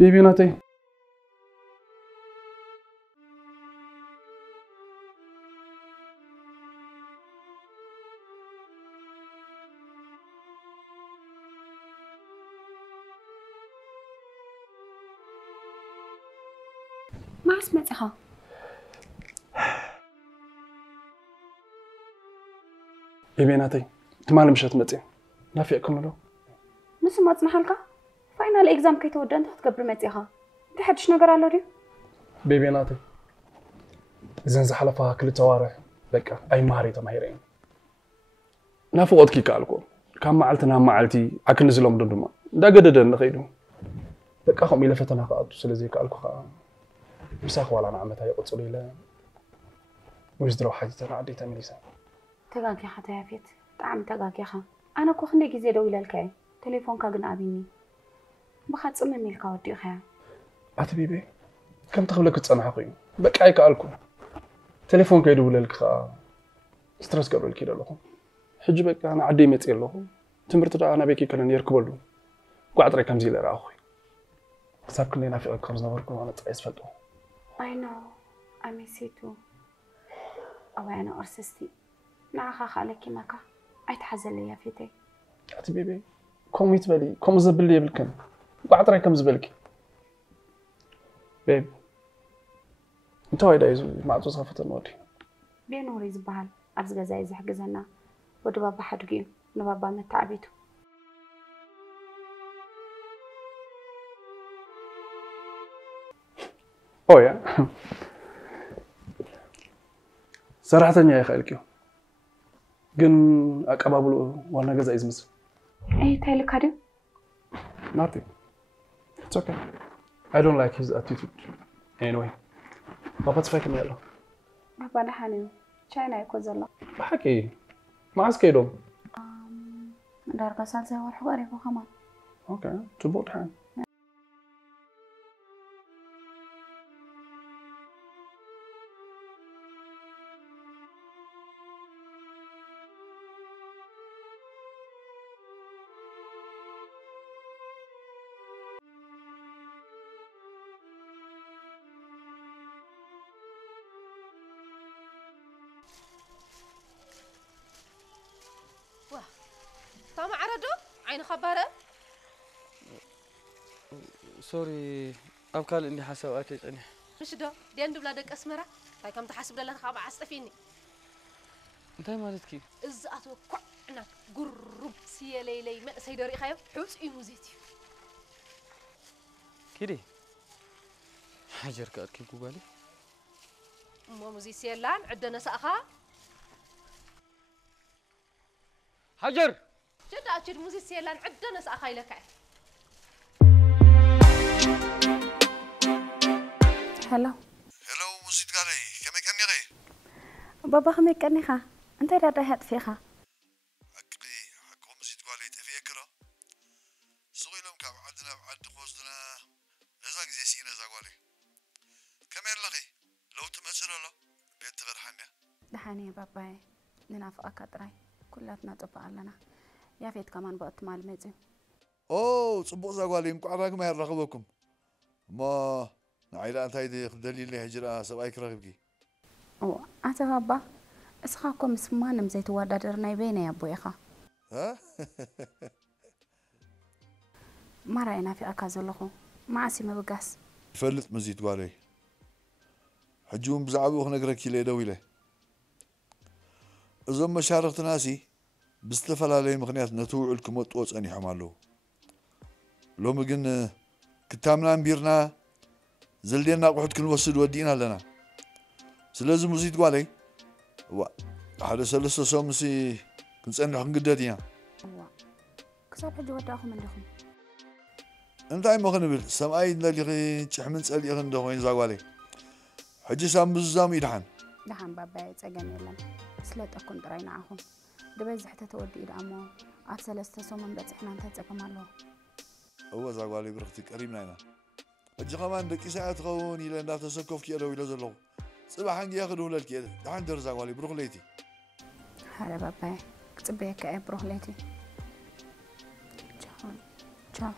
بيبي ناتي ما اسمعتها بيبي ناتي تمال مشات متي نافيكم له نس ما تسمحلك فاينال اكزام كي تود انت تكبر متيها انت حدش نجر على دي بيبي ناتي إذا زحلفها كل توارح بقى أي مهاري تماهيرين نافقت كي قالكم كم معلتنا معلتي أكن نزلهم دندما دا قددن نخيدو بقى خم إلى فتنا قاعد سلزي قالكم مساخ ولا نعمتها يقصلي لا ويزدروا حاجتنا عدي تمليسا تغاكي حتى يا فيت طعم تغاكي خا انا كو خندي غزي دو يلالكاي تليفون كاغن ابيني بخا صمم ميلكا ودي خيا أتى بيبي كم تخبلك تصنع قيم بقى أي قالكم تليفون كيدو لك خا ستريس قبل كده لهم حج بقى أنا عدي متي لهم تمرت دا أنا بيكي كنا يركبوا قعدري كم زي لرا أخوي ساب كلنا في الكرز نوركم أنا تعيس فتو I know I miss you too أو أنا أرسستي نعخا خالكي مكا أيتحزن لي يا فيتي أتى بيبي كم يتبلي كم زبلي يبلكن قعدري كم زبلكي بيب انت وايد ايزو ما تصرف فتنودي بينوري زبال أبز غزاي زحجزنا ودبابا حدقي نبابا متعبيتو اويا صراحة يا خالكيو جن أقابلو وانا غزاي زمس أي تايلك هادو nothing it's okay I don't like his attitude anyway بابا تفاك ميلا بابا نحانيو شاينا يكو زلا بحكي ما عسكيدو دارك سالسي ورحو غريبو خمان اوكي تبوت حان طعم عردو عين خبره سوري أبكال إني حسوا أكيد أنا مش دو دين دبلا دك أسمرة هاي كم تحسب لنا خابع عصفيني أنت مالتكي إز أتوقعنا قرب سي ليلي ما سيدوري خايف حوس إيموزيتي كده حجر كأكل قبالي مو موزيسي لان عندنا سأخا حجر جد أشيد موزيسي لان عندنا سأخا لك هلو هلو موزيد قالي كمي كان يغي بابا خمي كاني خا انت رادا هات فيها أكلي حقو موزيد قالي تفكرة صغي لهم كاب عدنا بعد خوزنا نزاق زي سينا زاقوالي كمي لغي لو تمثل له بيت غير حنيا دحاني يا باباي ننافقك أطراي كلاتنا طبع لنا يا فيت كمان بقت مال مزي أوه صبوا زاقوالي مقعراك ما يرغبكم ما نعيلا أنت هيدي دليل هجرة سبايك رغبكي أو أنت بابا اسخاكم سمان مزي توادرنا بينا يا أبوي خا ها ما رأينا في أكازلخو ما عسي ما بقاس فلت مزيد قالي حجوم بزعبو خنقرك لي دويله أزم مشارق ناسي بستفلا لي مغنيات نتوع لكم وطوص أني حمالو لو مجن كتامنا بيرنا زلدينا قحط كل وسد ودينا لنا سلازم مزيد قالي وا هذا سلسة سومسي كنسألنا حنقدريا كسب حجو وداهم عندكم أنت أي مغنبل سماي نلقي تحمل سأل يغن دوين زاقالي حجي سام بزام يدحن دحان بابا يتسجن يلن سلت أكون ترينا عهم دبز حتى تودي إلى أمو أفسلست سومن بس إحنا نتسجن ماله هو زاقالي برختك قريب ناينا حجي كمان دكي ساعات خوني لأن لا تسكف كي أدوي لزلو صباح عنجي ياخدوا للكيد دحان در زاقالي برغليتي هذا بابا كتبيك إيه برغليتي ciao ciao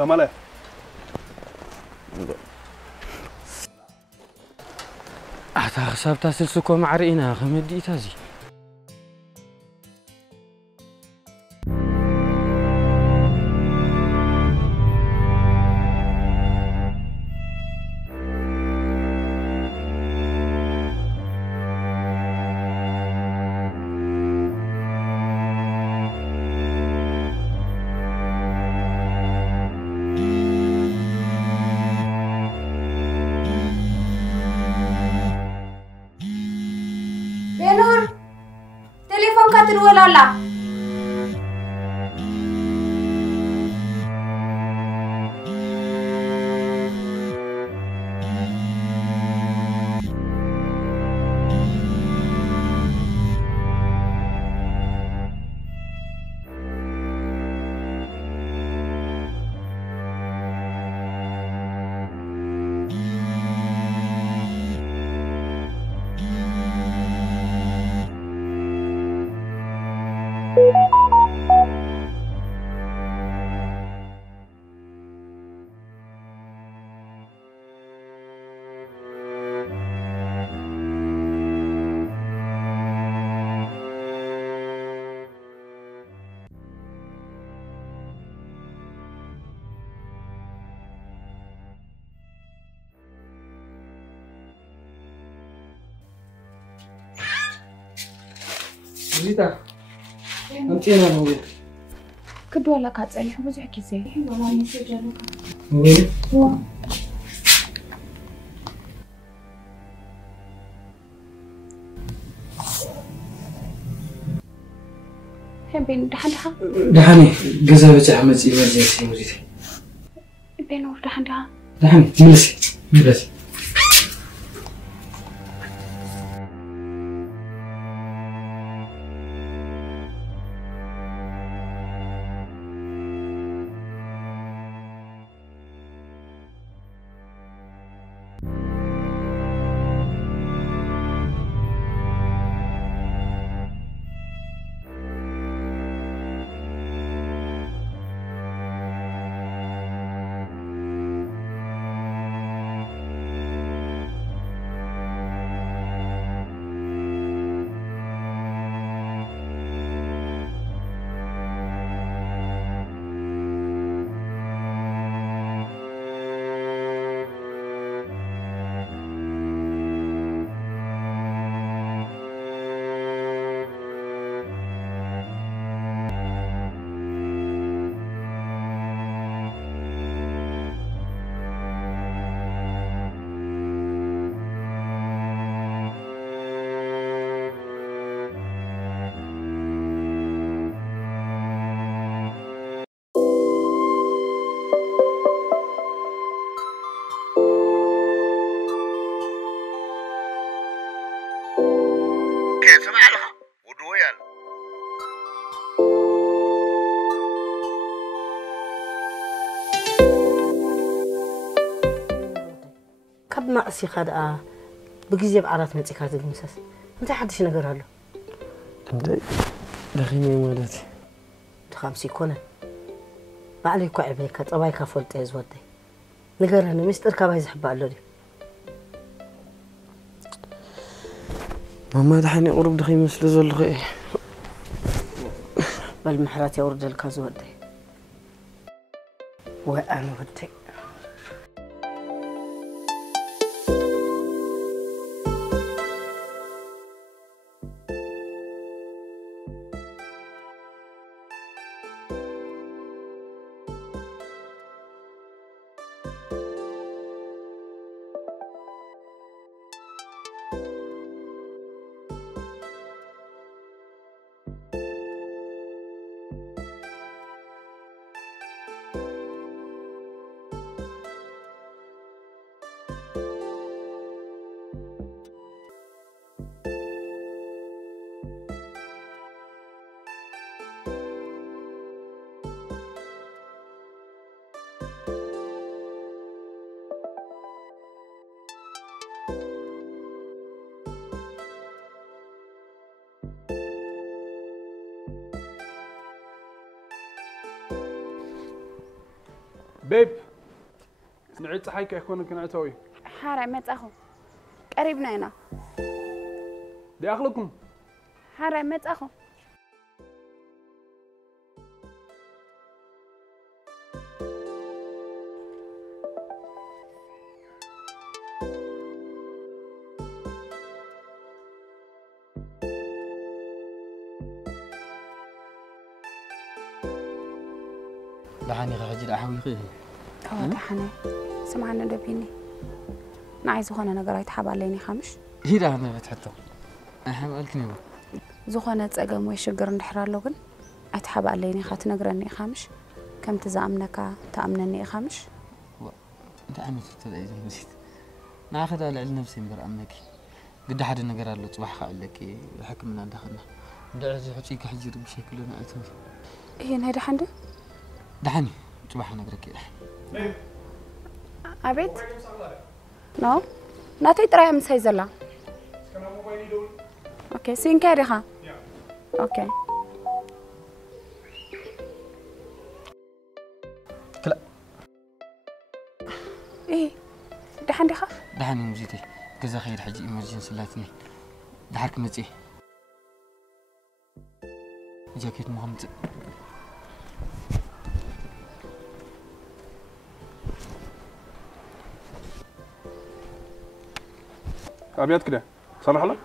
تمام أحتا حسابتا سلسكو معرئنا خمدي تازي بنور تليفون كاتر ولا لا زيتا أنتينا موجود كد ولا كاتسالي بزح كيسي والله مسجلك موجود هو هم بين دحندها دحاني جزا بتاع عمل إيمرجنسي موجود بينور دحندها دحاني ملسي كب ما أسي خد بجيب عرات من تكاد المساس أنت حدش نقرأ له تبدأ دخيني مالتي خمسي كونه بعليك عبيك طبعي كفولت يزودي نقرأ أنا مستر كابا يزحب على لودي ماما دحيني قرب دخين مثل زول غي بالمحرات يورد الكاز ودي وأنا ودي بيب نعيد صحيك يكون كنا توي حارع متأخو قريبنا هنا دي أخلكم حارع متأخو دحاني خجل أحوي خيه دحاني سمعنا دبيني نعي زخانة نقرأ يتحب عليني خامش هيدا أنا بتحطه أحب ألكني زخانة تسأقم ويشقر ندحر اللوغن أتحب عليني خات نقرأني خامش كم تزامنك تأمنني خامش أنت عمي تتلعي زي نسيت ناخذ على نفسي مبر أمك قد حد نقرأ له صباح خال لك حكمنا دخلنا دعزي حكيك حجر بشكل أنا أتمنى هي هيدا حنده دحاني صباح نقرأ كده أبيت نو ناتي ترى من سيزلا اوكي سين كاريخا اوكي لا ايه دحن دخا دحاني موزيتي كذا خير حجي إمرجنسي لاتني دحرك متي جاكيت محمد أبيات كده صرح لك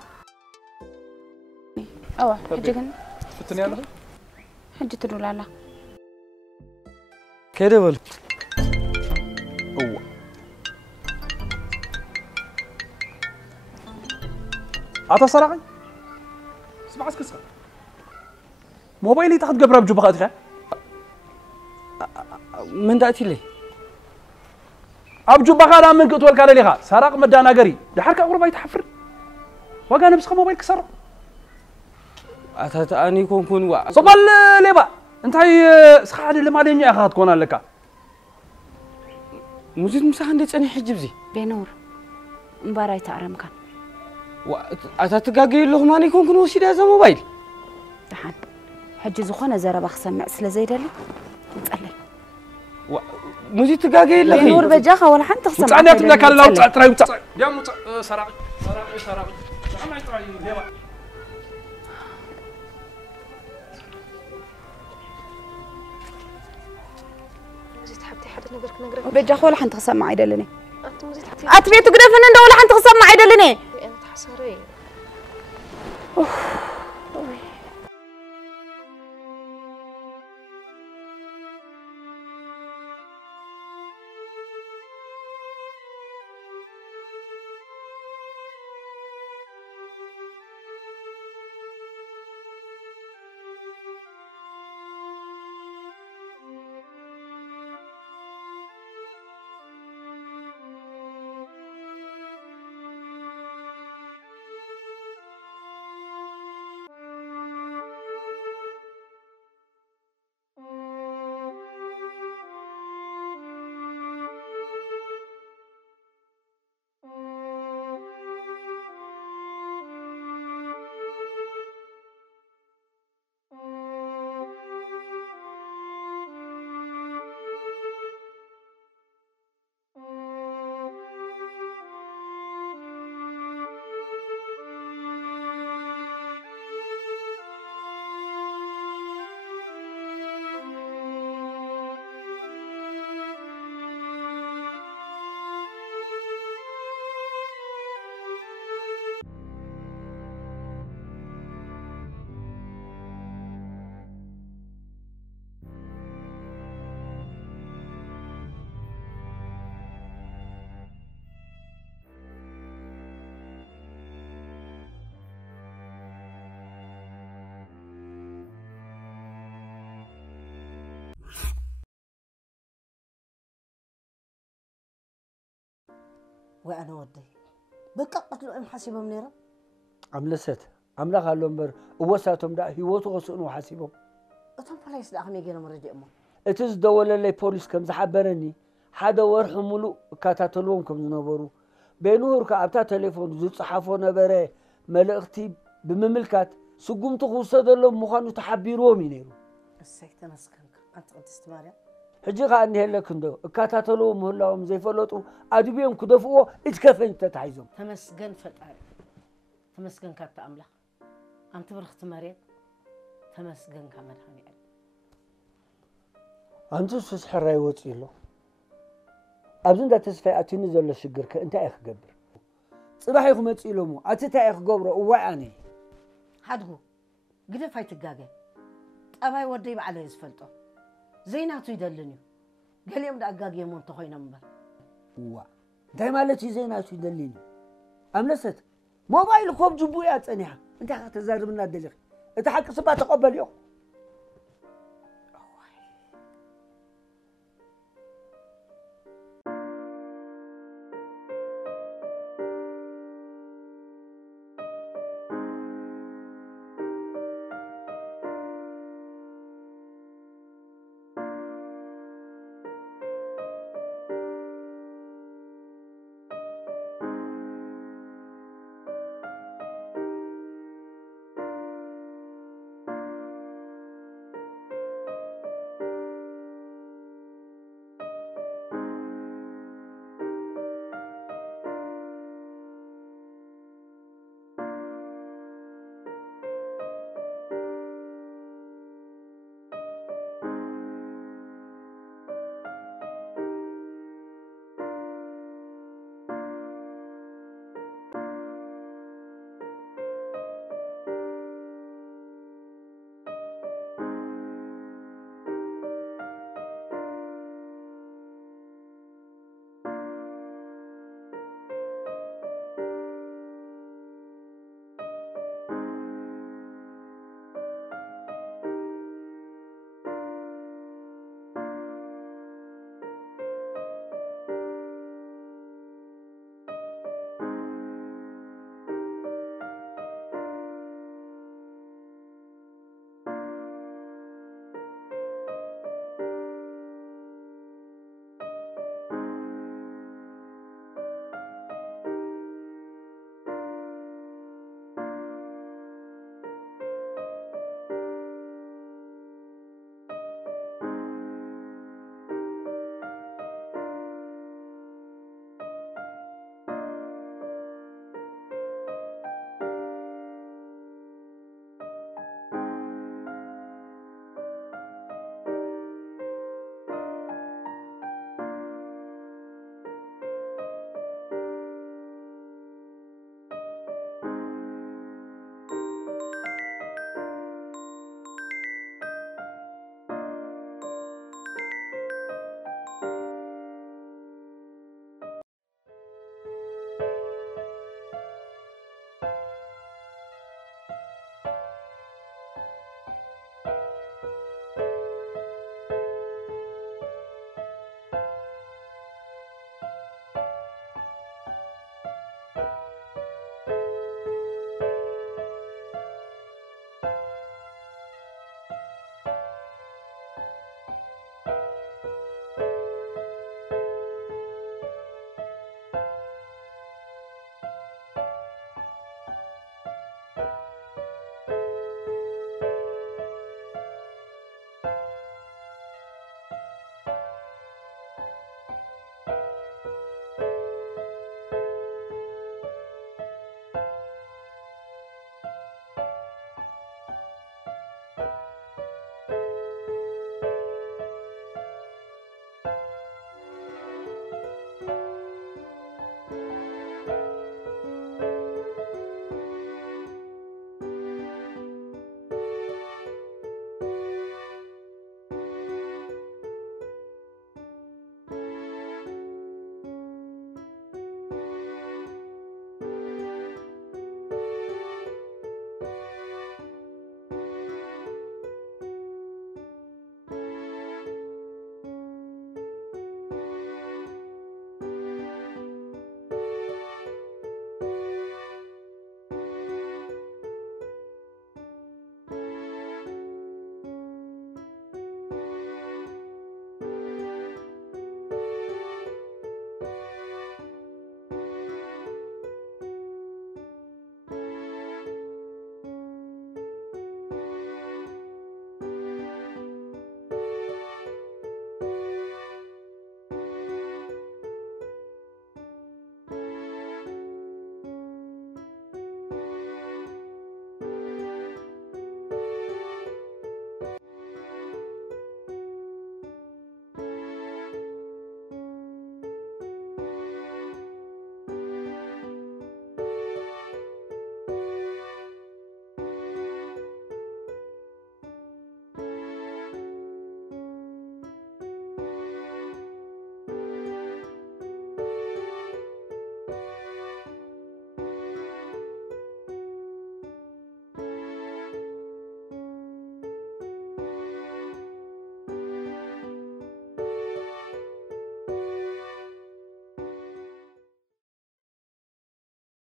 أوه حجيكن فتني يلا حجي تدول على كده ولا هو عطا صراحي اسمع اسكسر موبايلي تاخذ قبره بجبهاتها من دأتي لي أبجو بخانا من قطول كان ليها سرق مدانا قري دحرك أقرب يتحفر وقا نفسك موبايل كسر أني كون صبال ليبا أنت هاي سخاد اللي ما ليني أخذ كونا لك موزيت مساحة عندك أنا حجب زي بنور مباراي تعرم كان أتتقاقي له ماني كون وسيد هذا موبايل دحان حجي زخونة زرب أخسمع سلا زي دلي نتقلل موزيت تقاقي له بنور بجاخة ولا حن تخسمع وتعني أتبلك على لو تراي وتراي يا مت سرق أنا تراي ليبا موزيت حبتي حدا نقرك بجاخة ولا حن تخسمع عيدلني أنت موزيت حبتي أتبيتو قدر فنان ده ولا حن تخسمع عيدلني أنا تحسري وأنا ودي بقى قتلوا أم حسيبهم نيرا عملست عملا قالوا مر وساتهم دا هيوتو غسنوا حسيبهم أتم فلايس دا أخني جينا مرجع أمه اتز دولة لي بوليس كم زحبرني حدا ورح ملو كاتاتلوهم كم زنبرو بينور كعبتا تليفون زوت صحافو نبره ملأختي بمملكات سقوم تخوصد لهم مخانو تحبيروهم ينيرو السيكتنا سكنك أنت قدست ماريا ሕጂ ኸ እንሄለክ እንዶ እካታተልዎ ምህላዎም ዘይፈለጡ ኣድብዮም ክደፍእዎ እትከፈኝ ተታሒዞም ተመስገን ፈጣሪ ተመስገን ካብቲ ኣምላኽ ኣንቲ ብርኽቲ መሬት ተመስገን ካብ መድሃኒዓለም ኣንቱ ስስሕራ ይወፅእ ኣሎ ኣብዚ እንዳ ተስፋይ ኣትዩኒ ዘሎ ሽግር ከ እንታይ እየ ክገብር ፅባሕ ክመፅእ ኢሎሞ ኣቲ እንታይ እየ ክገብሮ እዋይ ኣነ ሓድጉ ግደፍ ኣይትጋገ ጠባይ ወደይ በዓለ እየ ዝፈልጦ ዘይናቱ ይደልን እዩ ገሊኦም ዳኣጋግየሞ እንተኮይኖም እምበር እዋ እንታይ ማለት እዩ ዘይናቱ ይደልን እዩ ኣምለሰት ሞባይል ኮብ ጅቡ እያ ፀኒሓ እንታይ ካ ተዛርብና ደሊኽ እቲ ሓቂ ስባ ተቐበል ኢኹ